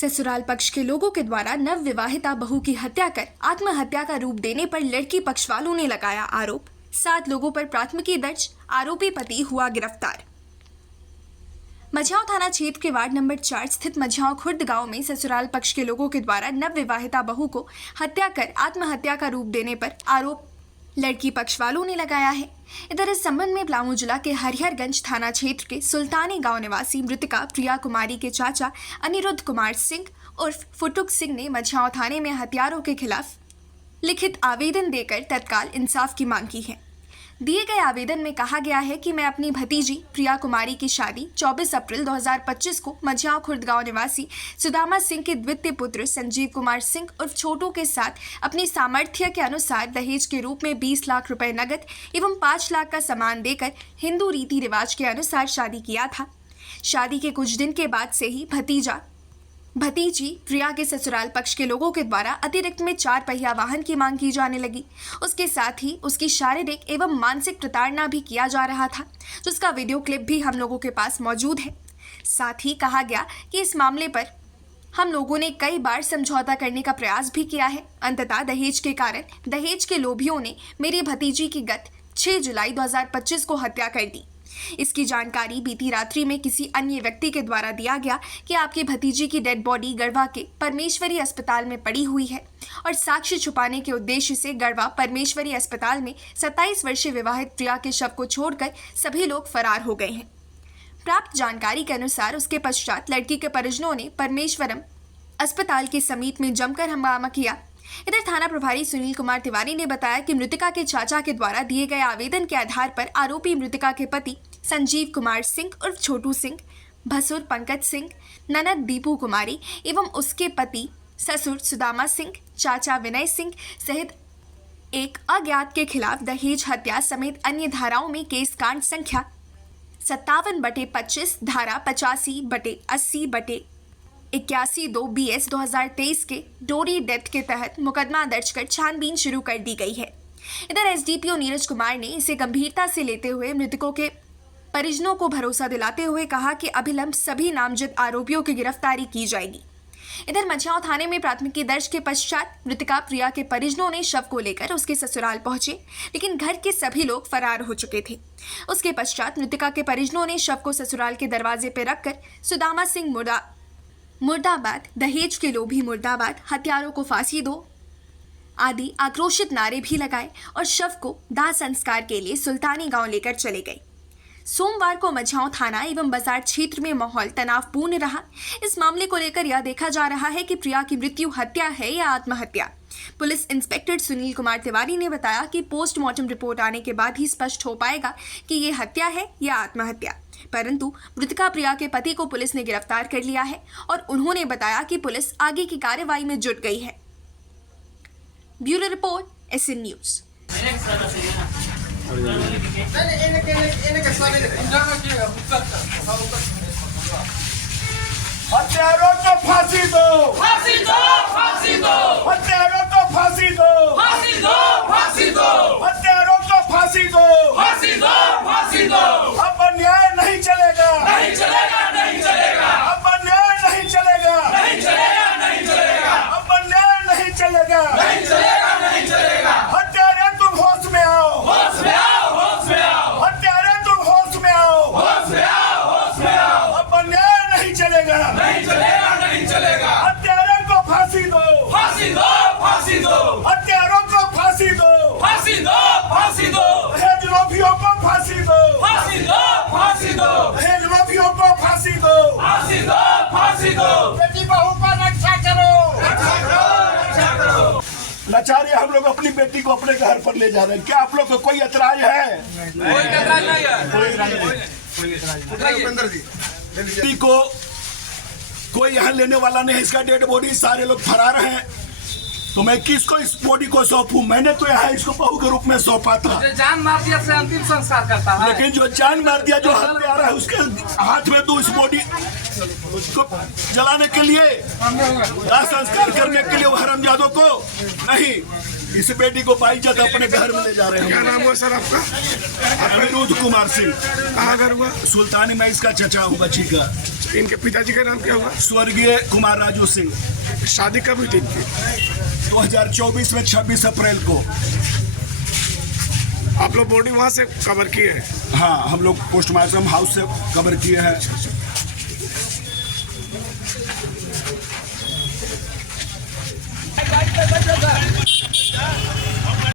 ससुराल पक्ष के लोगों के द्वारा नव विवाहिता बहू की हत्या कर आत्महत्या का रूप देने पर लड़की पक्ष वालों ने लगाया आरोप। 7 लोगों पर प्राथमिकी दर्ज, आरोपी पति हुआ गिरफ्तार। मझियाओं थाना क्षेत्र के वार्ड नंबर 4 स्थित मझियाओं खुर्द गांव में ससुराल पक्ष के लोगों के द्वारा नव विवाहिता बहू को हत्या कर आत्महत्या का रूप देने पर आरोप लड़की पक्ष वालों ने लगाया है। इधर इस संबंध में पलामू जिला के हरिहरगंज थाना क्षेत्र के सुल्तानी गांव निवासी मृतका प्रिया कुमारी के चाचा अनिरुद्ध कुमार सिंह उर्फ फुटुक सिंह ने मझियाओं थाने में हत्यारों के खिलाफ लिखित आवेदन देकर तत्काल इंसाफ की मांग की है। दिए गए आवेदन में कहा गया है कि मैं अपनी भतीजी प्रिया कुमारी की शादी 24 अप्रैल 2025 को मझियाओं खुर्द गांव निवासी सुदामा सिंह के द्वितीय पुत्र संजीव कुमार सिंह उर्फ छोटू के साथ अपनी सामर्थ्य के अनुसार दहेज के रूप में 20 लाख रुपए नगद एवं 5 लाख का सामान देकर हिंदू रीति रिवाज के अनुसार शादी किया था। शादी के कुछ दिन के बाद से ही भतीजी प्रिया के ससुराल पक्ष के लोगों के द्वारा अतिरिक्त में 4 पहिया वाहन की मांग की जाने लगी। उसके साथ ही उसकी शारीरिक एवं मानसिक प्रताड़ना भी किया जा रहा था, जिसका वीडियो क्लिप भी हम लोगों के पास मौजूद है। साथ ही कहा गया कि इस मामले पर हम लोगों ने कई बार समझौता करने का प्रयास भी किया है। अंततः दहेज के कारण दहेज के लोभियों ने मेरी भतीजी की गत 6 जुलाई 2025 को हत्या कर दी। इसकी जानकारी बीती रात्रि में किसी अन्य व्यक्ति के द्वारा दिया गया कि आपकी भतीजी की डेड बॉडी गढ़वा के परमेश्वरी अस्पताल में पड़ी हुई है और साक्ष्य छुपाने के उद्देश्य से गढ़वा परमेश्वरी अस्पताल में 27 वर्षीय विवाहित प्रिया के शव को छोड़कर सभी लोग फरार हो गए हैं। प्राप्त जानकारी के अनुसार उसके पश्चात लड़की के परिजनों ने परमेश्वरम अस्पताल के समीप में जमकर हंगामा किया। इधर थाना प्रभारी सुनील कुमार तिवारी ने बताया कि मृतका के चाचा के द्वारा दिए गए आवेदन के आधार पर आरोपी मृतका के पति संजीव कुमार सिंह उर्फ छोटू सिंह, भसुर पंकज सिंह, ननद दीपू कुमारी एवं उसके पति ससुर सुदामा सिंह, चाचा विनय सिंह सहित एक अज्ञात के खिलाफ दहेज हत्या समेत अन्य धाराओं में केस कांड संख्या 57/25 धारा 85/80/81(2) BS 2023 के डोरी डेथ के तहत मुकदमा दर्ज कर छानबीन शुरू कर दी गई है। इधर एसडीपीओ नीरज कुमार ने इसे गंभीरता से लेते हुए मृतकों के परिजनों को भरोसा दिलाते हुए कहा कि अभिलंब सभी नामजद आरोपियों की गिरफ्तारी की जाएगी। इधर मझियाओं थाने में प्राथमिकी दर्ज के पश्चात मृतका प्रिया के परिजनों ने शव को लेकर उसके ससुराल पहुंचे, लेकिन घर के सभी लोग फरार हो चुके थे। उसके पश्चात मृतका के परिजनों ने शव को ससुराल के दरवाजे पर रखकर सुदामा सिंह मुर्दाबाद, दहेज के लोभी मुर्दाबाद, हत्यारों को फांसी दो आदि आक्रोशित नारे भी लगाए और शव को दाह संस्कार के लिए सुल्तानी गांव लेकर चले गए। सोमवार को मझियाओं थाना एवं बाजार क्षेत्र में माहौल तनावपूर्ण रहा। इस मामले को लेकर यह देखा जा रहा है कि प्रिया की मृत्यु हत्या है या आत्महत्या। पुलिस इंस्पेक्टर सुनील कुमार तिवारी ने बताया कि पोस्टमार्टम रिपोर्ट आने के बाद ही स्पष्ट हो पाएगा कि ये हत्या है या आत्महत्या। परंतु मृतका प्रिया के पति को पुलिस ने गिरफ्तार कर लिया है और उन्होंने बताया कि पुलिस आगे की कार्रवाई में जुट गई है। Bureau report, SN news. हत्यारों को फांसी दो, फांसी दो, फांसी दो। हत्यारों को फांसी दो, फांसी दो, फांसी दो। हत्यारों को फांसी दो, फांसी दो, फांसी दो। अब अन्याय नहीं चलेगा, नहीं चलेगा, नहीं चलेगा। अब अन्याय नहीं चलेगा, नहीं चलेगा, नहीं चलेगा। अब अन्याय नहीं चलेगा, नहीं चलेगा, नहीं चलेगा। हत्यारे तुम होश में आओ, होश में आओ, होश में आओ। हत्यारे तुम होश में आओ, होश में आओ, होश में आओ। अब अन्याय नहीं चलेगा, नहीं चलेगा, नहीं चलेगा। हत्यारों को फांसी दो, फांसी दो, फांसी दो। हत्यारों को फांसी दो, फांसी दो, फांसी दो। दहेज लोभियों को फांसी दो, फांसी दो, फांसी दो। दहेज लोभियों को फांसी दो, फांसी दो, फांसी दो। बेटी बहू का रक्षा करो, रक्षा करो, रक्षा करो। लाचारी हम लोग अपनी बेटी को अपने घर पर ले जा रहे हैं। क्या आप लोग को कोई एतराज है? कोई एतराज नहीं है, कोई एतराज नहीं। बेटी को कोई यहाँ लेने वाला नहीं है। इसका डेड बॉडी सारे लोग फरार हैं, तो मैं किसको इस बॉडी को सौंपूं? मैंने तो यहाँ इसको बहू के रूप में सौंपा था। जान मार दिया से अंतिम संस्कार करता है, लेकिन जो जान मार दिया, जो हत्यारा है, उसके हाथ में तो इस बॉडी उसको जलाने के लिए, दाह संस्कार करने के लिए वो हरामजादों को नहीं। इस बेटी को पाइजत अपने घर में ले जा रहे क्या हैं। नाम हुआ सर आपका? अनिरुद्ध कुमार सिंह, कहाँ घर हुआ? सुल्तानी मैं इसका चचा हूँ बच्ची का। इनके पिताजी का नाम क्या हुआ? स्वर्गीय कुमार राजू सिंह। शादी कब हुई थी इनकी? 2024 में 26 अप्रैल को। आप लोग बॉडी वहाँ से कवर किए हैं? हाँ, हम लोग पोस्टमार्टम हाउस से कवर किए हैं।